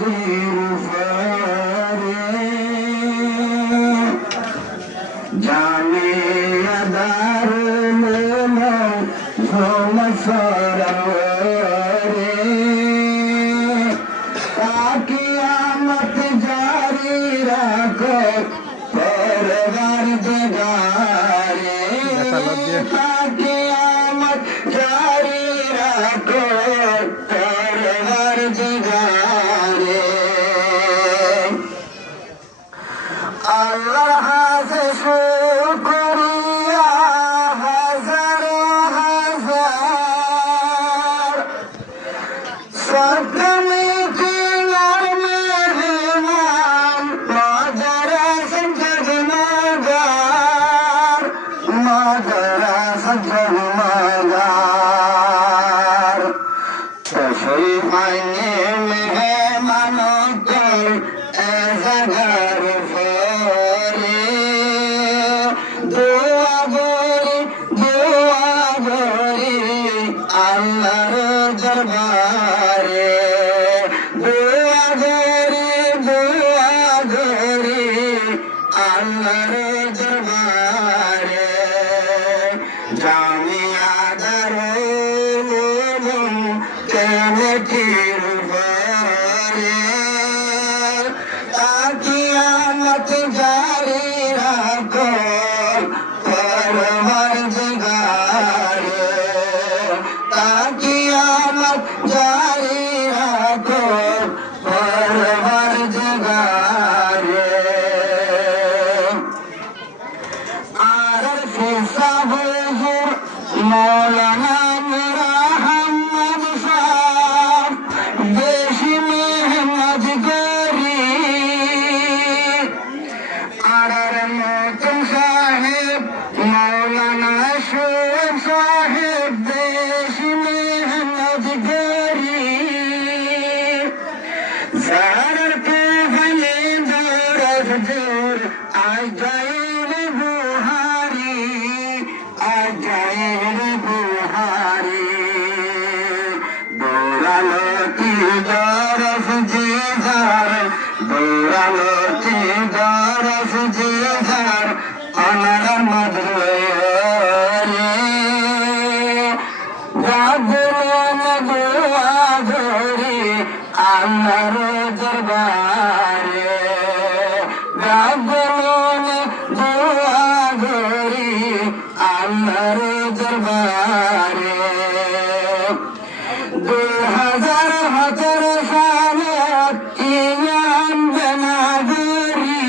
মাটির উপরে জানে আদারুল সররে তাকে আমত জারি রাখো পরবার জগারে তাকে আমত জারি রাখো পরবার জগারে আল্লাহ হাসে শুকরিয়া হাজার হাজার সকলে দিলার মেহমান মাদারাস জগমগার মাদারাস জগমগার তসই পাইনে মেহমান তোর এজাগার ফরে দোয়া গরি আল্লাহর দরবারে দোয়া গরি আল্লাহর দরবারে জামিয়া দারুল উলুম কমিটির উপরে কিয়ামত জারি রাখো পরবার জগারে কিয়ামত জারি রাখো পরবার জগারে আর ফিসাব হুজুর মৌলানা মুহাম্মদ সাহেব বেশি মেহনত করি আর মতন সাহেব মৌলানা শোয়েব সাহেব বেশি মেহনত করি জারার পেলে দরজ জোর আজাইল বুহারি আজাইল বুহারি দৌড়ালো কি দরজ জিজার দৌড়ালো কি দরজ জিজার অনার মধুরে রাগুলো দোয়া গরি আল্লাহর দরবারে রাগুলো দোয়া গরি আল্লাহর দরবারে 2017 সালে ইমান বেনাগরি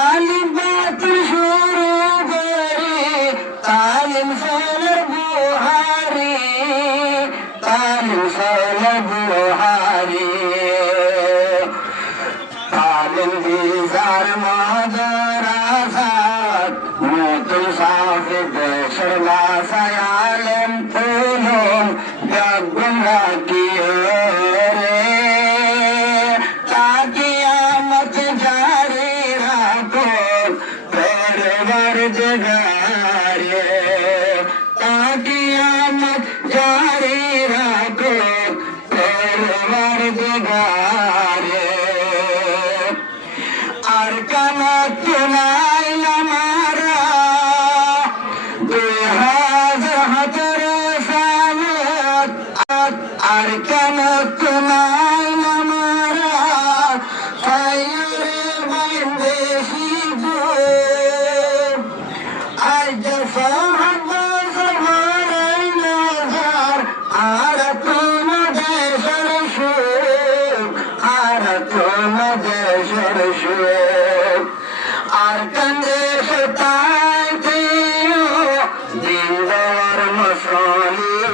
আলিবাত শুরু করে তালিম ফেলের বুহারি তালিম ফেলের বুহারি তালিম বিজার মাদারাসাত নতুন সাফে দেশের বাসায় আলেম ফুলুম গাগুন রাখিও রে কিয়ামত জারি রাখো পরবার জগারে কিয়ামত জারি রাখো পরবার জগারে আর কানত নাই আমারা 2017 সালে আর কানত নাই আমারা ফাইরে বন্দেশি গো আজ সাহাব সমারাই নজর আর কোন দেশের সুখ আর কোন দেশের সুখ আর কান্দেশ তাই দিও দিনদার মুসলিম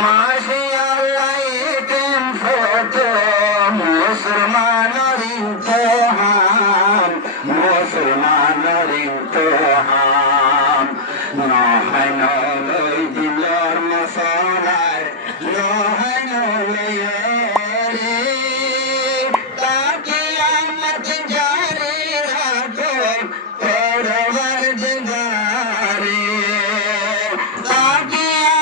মাসি আল্লাহ এতেম ফটো মুসলমানের ইমতিহান নহায় নলই দিলর মশলায় নহায় নলই রে কিয়ামত জারি রাখো পরবার জগারে কিয়ামত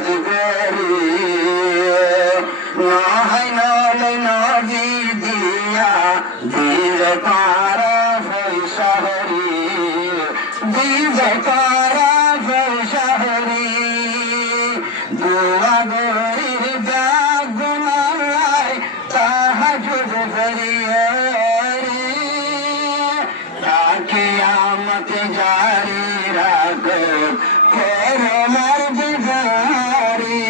কাজ করি নহাই নলে নদী দিয়া দিলে তারা পয়সা হরি দিলে তারা পয়সা হরি দুয়া গরির জাগুনায় তাহাজুদ করিয়ে তাকে আমাকে জারি রাখো করমার বিদারি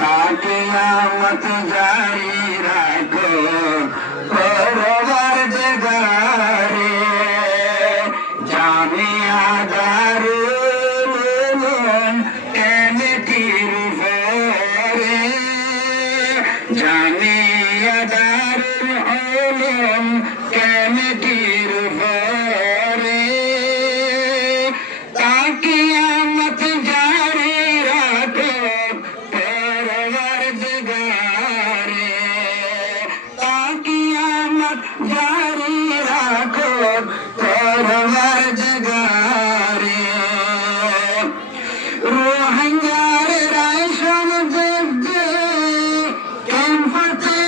তাকে আমাকে জারি রাখো করমার বিদারি জামিয়া দারুল এমটির ফরে জামিয়া দারুল উলুম কমিটির ফরে তাকে আমত জারি রাখো পরওয়ারদিগারে তাকে আমত জারি রাখো পরওয়ারদিগারে রোহিঙ্গার রাইশন দেখতে কেমফতে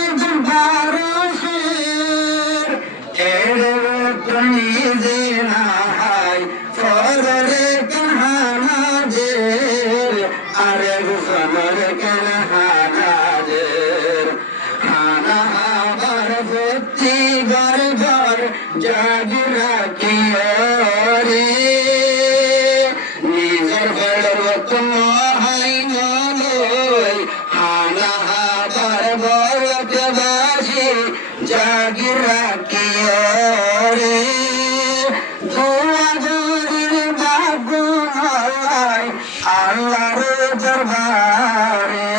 ভারসের এড়ে তুমি দিনাই ফররে কাহানা যে আরে গুফমর কাহানা যে হানা আবার ভক্তি ঘর ঘর জাগরা কি রে নিজের বেড়ত নহাই নলই হানা আবার বরতবাসী জাগরা কি রে দোয়া গরির বাগুনায় আল্লাহর দরবারে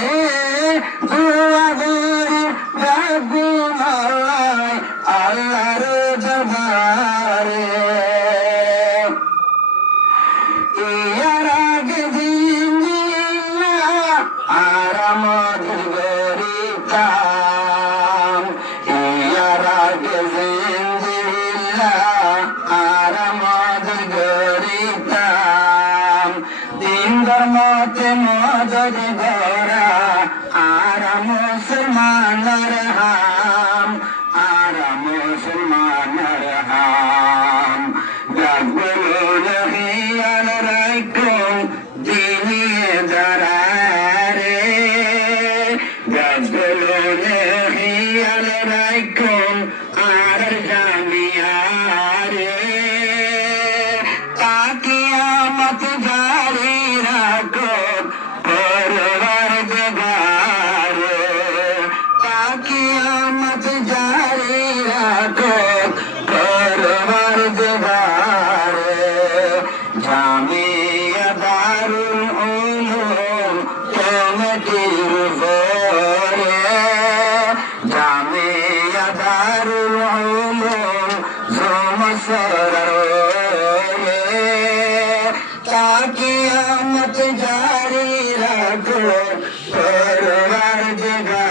দোয়া গরির বাগুনায় আল্লাহর দরবারে ইয়ার আগে দিল্লা আরামদের গরিতাম ইয়ার আগে দিল্লা আরামদের গরিতাম দিন ধর্মতে মদদ গরা আর মুসলমানের হাম আর মুসলমানের হাম গাগুলো রহিয়াল রাইকুম দিনিয়ে দাঁড়ারে গাগুলো রহিয়াল রাইকুম আর জামিয়ারে তাকে আমত জারি রাখো পরওয়ারদিগারে তাকে আমত জারি রাখো পরওয়ারদিগারে জামিয়া দারুল উলুম কমিটির ফরে জামিয়া দারুল উলুম সমসরে তাকে আমত জারি রাখো পরওয়ারদিগারে